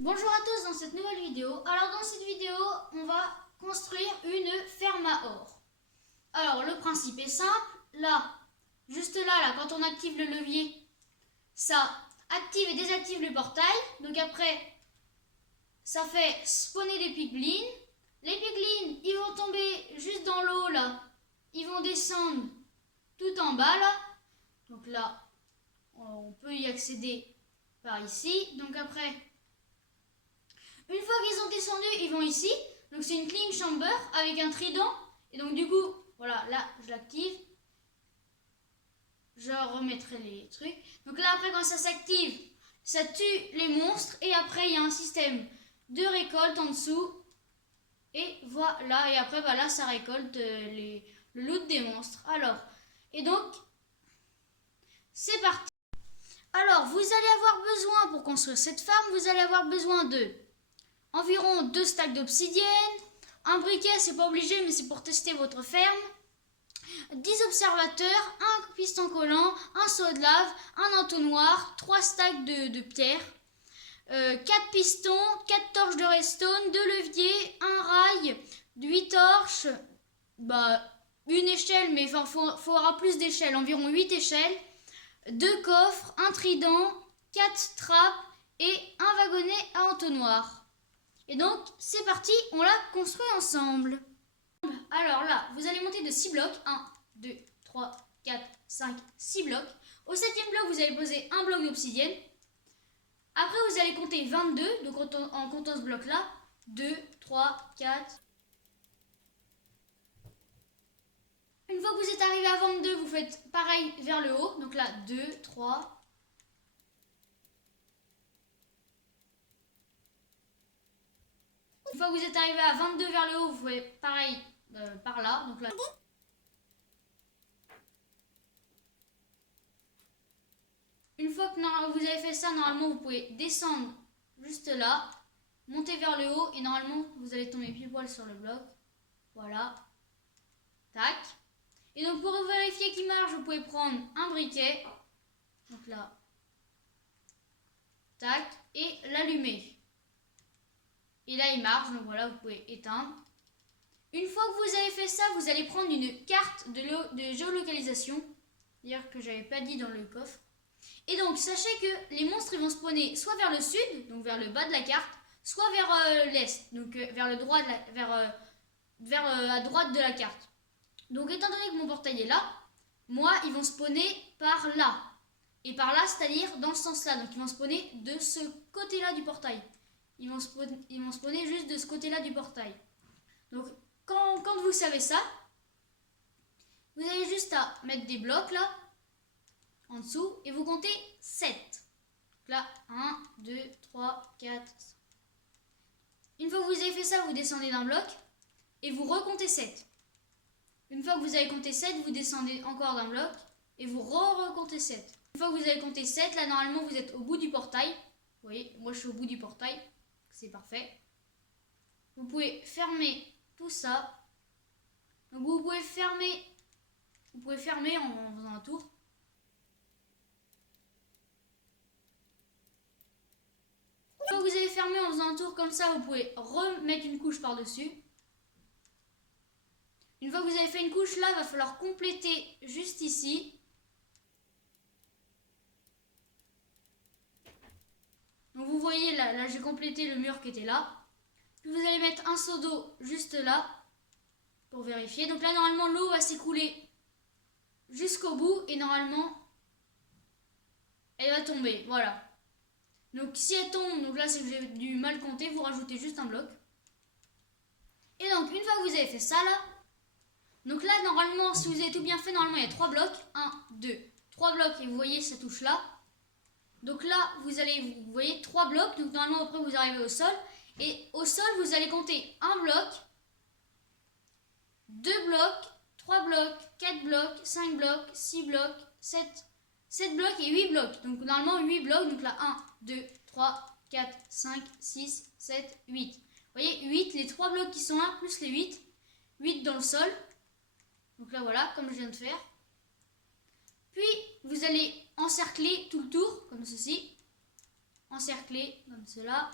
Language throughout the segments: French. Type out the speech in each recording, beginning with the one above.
Bonjour à tous dans cette nouvelle vidéo. Alors dans cette vidéo, on va construire une ferme à or. Alors le principe est simple. Là, juste là, quand on active le levier, ça active et désactive le portail. Donc après, ça fait spawner des piglins. Les piglins, ils vont tomber juste dans l'eau là. Ils vont descendre tout en bas là. Donc là, on peut y accéder par ici. Donc après, une fois qu'ils ont descendu, ils vont ici. Donc c'est une clean chamber avec un trident. Et donc du coup, voilà, là, je l'active. Je remettrai les trucs. Donc là, après, quand ça s'active, ça tue les monstres. Et après, il y a un système de récolte en dessous. Et voilà. Et après, bah, là, ça récolte le loot des monstres. Alors, et donc, c'est parti. Alors, vous allez avoir besoin, pour construire cette farm, vous allez avoir besoin de environ 2 stacks d'obsidienne, un briquet, c'est pas obligé, mais c'est pour tester votre ferme, 10 observateurs, un piston collant, un seau de lave, un entonnoir, 3 stacks de pierre, 4 pistons, 4 torches de redstone, 2 leviers, un rail, 8 torches, une échelle, mais il faudra plus d'échelles, environ 8 échelles, 2 coffres, un trident, 4 trappes et un wagonnet à entonnoir. Et donc, c'est parti, on l'a construit ensemble. Alors là, vous allez monter de 6 blocs. 1, 2, 3, 4, 5, 6 blocs. Au 7e bloc, vous allez poser un bloc d'obsidienne. Après, vous allez compter 22, donc en comptant ce bloc-là. 2, 3, 4. Une fois que vous êtes arrivé à 22, vous faites pareil vers le haut. Donc là, 2, 3. Une fois que vous êtes arrivé à 22 vers le haut, vous faites pareil par là. Donc là. Une fois que vous avez fait ça, normalement, vous pouvez descendre juste là, monter vers le haut et normalement, vous allez tomber pile poil sur le bloc. Voilà. Tac. Et donc, pour vérifier qu'il marche, vous pouvez prendre un briquet. Donc là. Tac. Et l'allumer. Et là, il marche. Donc voilà, vous pouvez éteindre. Une fois que vous avez fait ça, vous allez prendre une carte de géolocalisation. D'ailleurs, que j'avais pas dit dans le coffre. Et donc, sachez que les monstres ils vont spawner soit vers le sud, donc vers le bas de la carte, soit vers l'est, donc vers le droit à droite de la carte. Donc, étant donné que mon portail est là, moi, ils vont spawner par là. Et par là, c'est-à-dire dans ce sens-là. Donc, ils vont spawner de ce côté-là du portail. Ils vont spawner juste de ce côté-là du portail. Donc, quand vous savez ça, vous avez juste à mettre des blocs là, en dessous, et vous comptez 7. Là, 1, 2, 3, 4. Une fois que vous avez fait ça, vous descendez d'un bloc et vous recomptez 7. Une fois que vous avez compté 7, vous descendez encore d'un bloc et vous recomptez 7. Une fois que vous avez compté 7, là normalement vous êtes au bout du portail. Vous voyez, moi je suis au bout du portail. C'est parfait. Vous pouvez fermer tout ça. Donc vous pouvez fermer en faisant un tour. Une fois que vous avez fermé en faisant un tour comme ça, vous pouvez remettre une couche par-dessus. Une fois que vous avez fait une couche là, il va falloir compléter juste ici. Donc vous voyez là j'ai complété le mur qui était là. Puis vous allez mettre un seau d'eau juste là pour vérifier. Donc là normalement l'eau va s'écouler jusqu'au bout et normalement elle va tomber. Voilà. Donc si elle tombe, donc là c'est que j'ai dû mal compter, vous rajoutez juste un bloc. Et donc une fois que vous avez fait ça là, donc là normalement si vous avez tout bien fait, normalement il y a 3 blocs. 1, 2, 3 blocs et vous voyez ça touche là. Donc là vous voyez 3 blocs, donc normalement après vous arrivez au sol. Et au sol vous allez compter un bloc, 2 blocs, 3 blocs, 4 blocs, 5 blocs, 6 blocs, 7 blocs et 8 blocs. Donc normalement 8 blocs, donc là 1, 2, 3, 4, 5, 6, 7, 8. Vous voyez 8, les 3 blocs qui sont là, plus les 8 dans le sol. Donc là voilà, comme je viens de faire. Puis vous allez encercler tout le tour, comme ceci. Encercler, comme cela.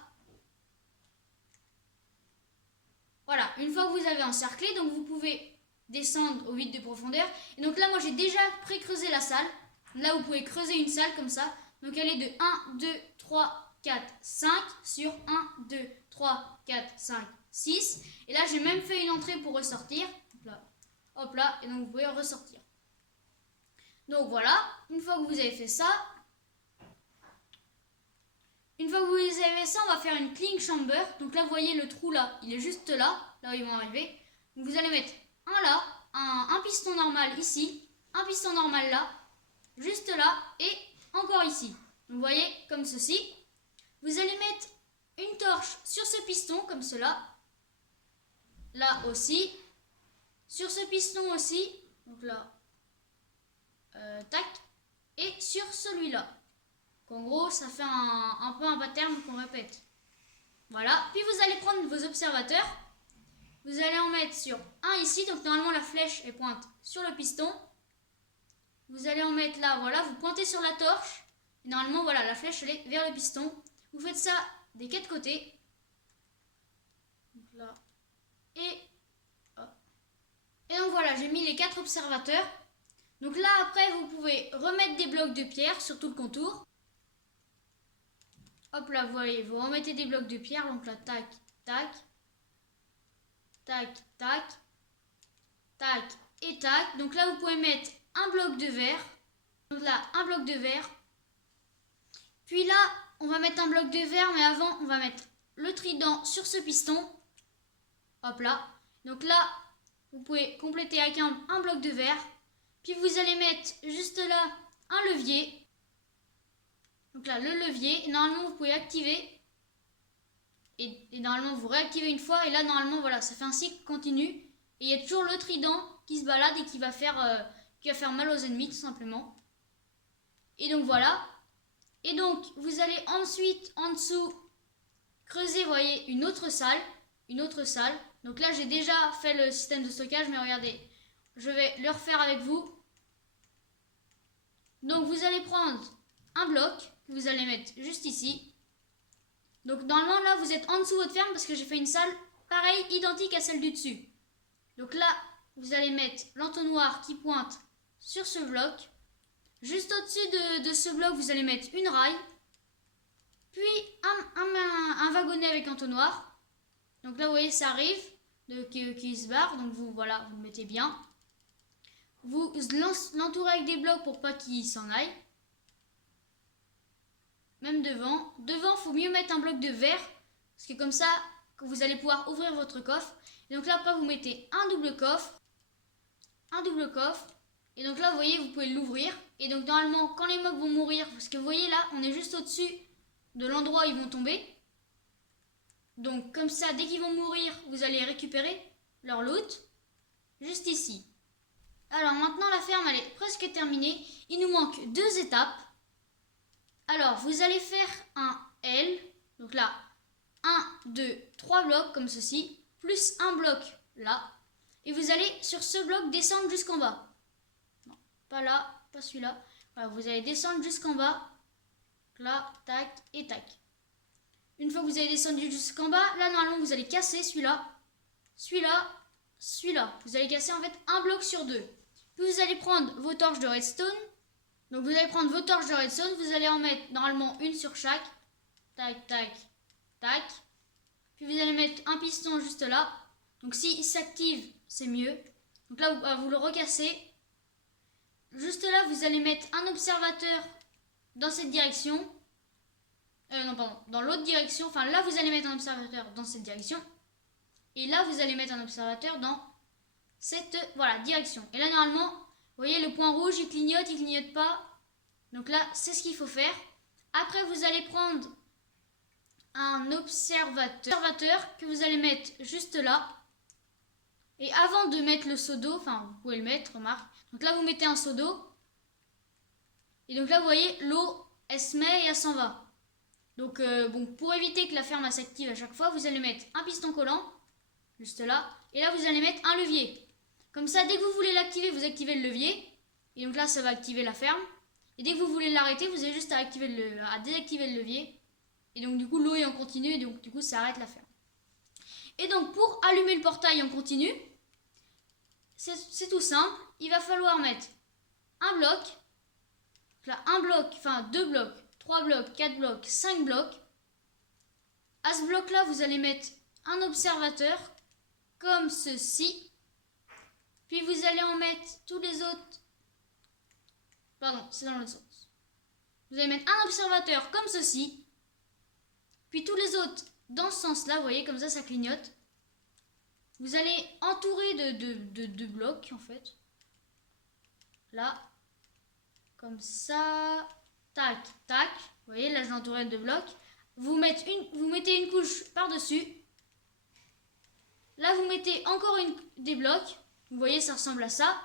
Voilà, une fois que vous avez encerclé, donc vous pouvez descendre au vide de profondeur. Et donc là, moi j'ai déjà pré-creusé la salle. Là, vous pouvez creuser une salle comme ça. Donc elle est de 1, 2, 3, 4, 5 sur 1, 2, 3, 4, 5, 6. Et là, j'ai même fait une entrée pour ressortir. Hop là, et donc vous pouvez ressortir. Donc voilà, une fois que vous avez fait ça, on va faire une clean chamber. Donc là, vous voyez le trou là, il est juste là où ils vont arriver. Donc vous allez mettre un là, un piston normal ici, un piston normal là, juste là et encore ici. Donc vous voyez, comme ceci. Vous allez mettre une torche sur ce piston, comme cela. Là aussi. Sur ce piston aussi. Donc là. Tac. Et sur celui-là. En gros, ça fait un peu un pattern qu'on répète. Voilà. Puis vous allez prendre vos observateurs. Vous allez en mettre sur un ici. Donc normalement, la flèche elle pointe sur le piston. Vous allez en mettre là. Voilà. Vous pointez sur la torche. Et normalement, voilà, la flèche elle est vers le piston. Vous faites ça des 4 côtés. Donc là. Et donc voilà, j'ai mis les 4 observateurs. Donc là, après, vous pouvez remettre des blocs de pierre sur tout le contour. Hop là, vous voyez, vous remettez des blocs de pierre. Donc là, tac, tac, tac, tac, tac et tac. Donc là, vous pouvez mettre un bloc de verre. Donc là, un bloc de verre. Puis là, on va mettre un bloc de verre, mais avant, on va mettre le trident sur ce piston. Hop là. Donc là, vous pouvez compléter avec un bloc de verre. Puis vous allez mettre juste là un levier. Donc là, le levier. Normalement, vous pouvez activer. Et normalement, vous réactivez une fois. Et là, normalement, voilà, ça fait un cycle continu. Et il y a toujours le trident qui se balade et qui va faire mal aux ennemis, tout simplement. Et donc voilà. Et donc, vous allez ensuite, en dessous, creuser, vous voyez, une autre salle. Donc là, j'ai déjà fait le système de stockage, mais regardez, je vais le refaire avec vous. Donc, vous allez prendre un bloc que vous allez mettre juste ici. Donc, normalement, là, vous êtes en dessous de votre ferme parce que j'ai fait une salle pareille, identique à celle du dessus. Donc là, vous allez mettre l'entonnoir qui pointe sur ce bloc. Juste au-dessus de ce bloc, vous allez mettre une rail. Puis un wagonnet avec entonnoir. Donc là, vous voyez, ça arrive qui se barre. Donc vous, voilà, vous le mettez bien. Vous l'entourez avec des blocs pour pas qu'il s'en aille. Même devant. Devant, il faut mieux mettre un bloc de verre. Parce que comme ça, vous allez pouvoir ouvrir votre coffre. Et donc là, après, vous mettez un double coffre. Un double coffre. Et donc là, vous voyez, vous pouvez l'ouvrir. Et donc normalement, quand les mobs vont mourir, parce que vous voyez là, on est juste au-dessus de l'endroit où ils vont tomber. Donc comme ça, dès qu'ils vont mourir, vous allez récupérer leur loot. Juste ici. Alors maintenant, la ferme, elle est presque terminée. Il nous manque 2 étapes. Alors, vous allez faire un L. Donc là, 1, 2, 3 blocs comme ceci. Plus un bloc là. Et vous allez sur ce bloc descendre jusqu'en bas. Non, pas là, pas celui-là. Voilà, vous allez descendre jusqu'en bas. Là, tac et tac. Une fois que vous avez descendu jusqu'en bas, là normalement vous allez casser celui-là, celui-là, celui-là. Vous allez casser en fait un bloc sur 2. Puis vous allez prendre vos torches de redstone. Donc vous allez prendre vos torches de redstone, vous allez en mettre normalement une sur chaque. Tac, tac, tac. Puis vous allez mettre un piston juste là. Donc s'il s'active, c'est mieux. Donc là, vous le recassez. Juste là, vous allez mettre un observateur dans cette direction. Non, pardon, dans l'autre direction. Enfin, là, vous allez mettre un observateur dans cette direction. Et là, vous allez mettre un observateur dans cette direction. Et là, normalement, vous voyez, le point rouge, il clignote pas. Donc là, c'est ce qu'il faut faire. Après, vous allez prendre un observateur que vous allez mettre juste là. Et avant de mettre le seau d'eau, enfin, vous pouvez le mettre, remarque. Donc là, vous mettez un seau d'eau. Et donc là, vous voyez, l'eau, elle se met et elle s'en va. Donc, bon, pour éviter que la ferme s'active à chaque fois, vous allez mettre un piston collant, juste là. Et là, vous allez mettre un levier. Comme ça, dès que vous voulez l'activer, vous activez le levier. Et donc là, ça va activer la ferme. Et dès que vous voulez l'arrêter, vous avez juste à désactiver le levier. Et donc, du coup, l'eau est en continu. Et donc, du coup, ça arrête la ferme. Et donc pour allumer le portail en continu, c'est tout simple. Il va falloir mettre un bloc, là un bloc, enfin 2 blocs, 3 blocs, 4 blocs, 5 blocs. À ce bloc là vous allez mettre un observateur comme ceci. Puis vous allez en mettre tous les autres. Pardon, c'est dans l'autre sens. Vous allez mettre un observateur comme ceci. Puis tous les autres dans ce sens-là, vous voyez, comme ça clignote. Vous allez entourer de blocs, en fait. Là. Comme ça. Tac, tac. Vous voyez, là, je l'ai entouré de blocs. Vous mettez une couche par-dessus. Là, vous mettez encore des blocs. Vous voyez, ça ressemble à ça.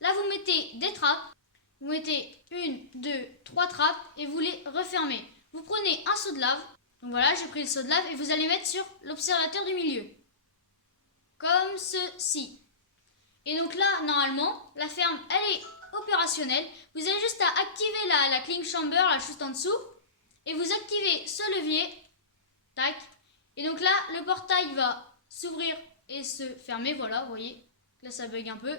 Là, vous mettez des trappes. Vous mettez 1, 2, 3 trappes et vous les refermez. Vous prenez un seau de lave. Donc voilà, j'ai pris le seau de lave et vous allez mettre sur l'observateur du milieu. Comme ceci. Et donc là, normalement, la ferme, elle est opérationnelle. Vous avez juste à activer la cling chamber, là, juste en dessous. Et vous activez ce levier. Tac. Et donc là, le portail va s'ouvrir et se fermer. Voilà, vous voyez. Là, ça bug un peu.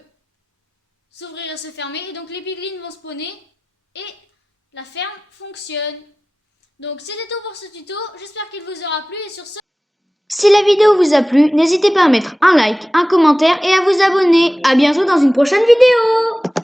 S'ouvrir et se fermer. Et donc, les piglins vont spawner. Et la ferme fonctionne. Donc, c'était tout pour ce tuto. J'espère qu'il vous aura plu. Et sur ce... Si la vidéo vous a plu, n'hésitez pas à mettre un like, un commentaire et à vous abonner. À bientôt dans une prochaine vidéo.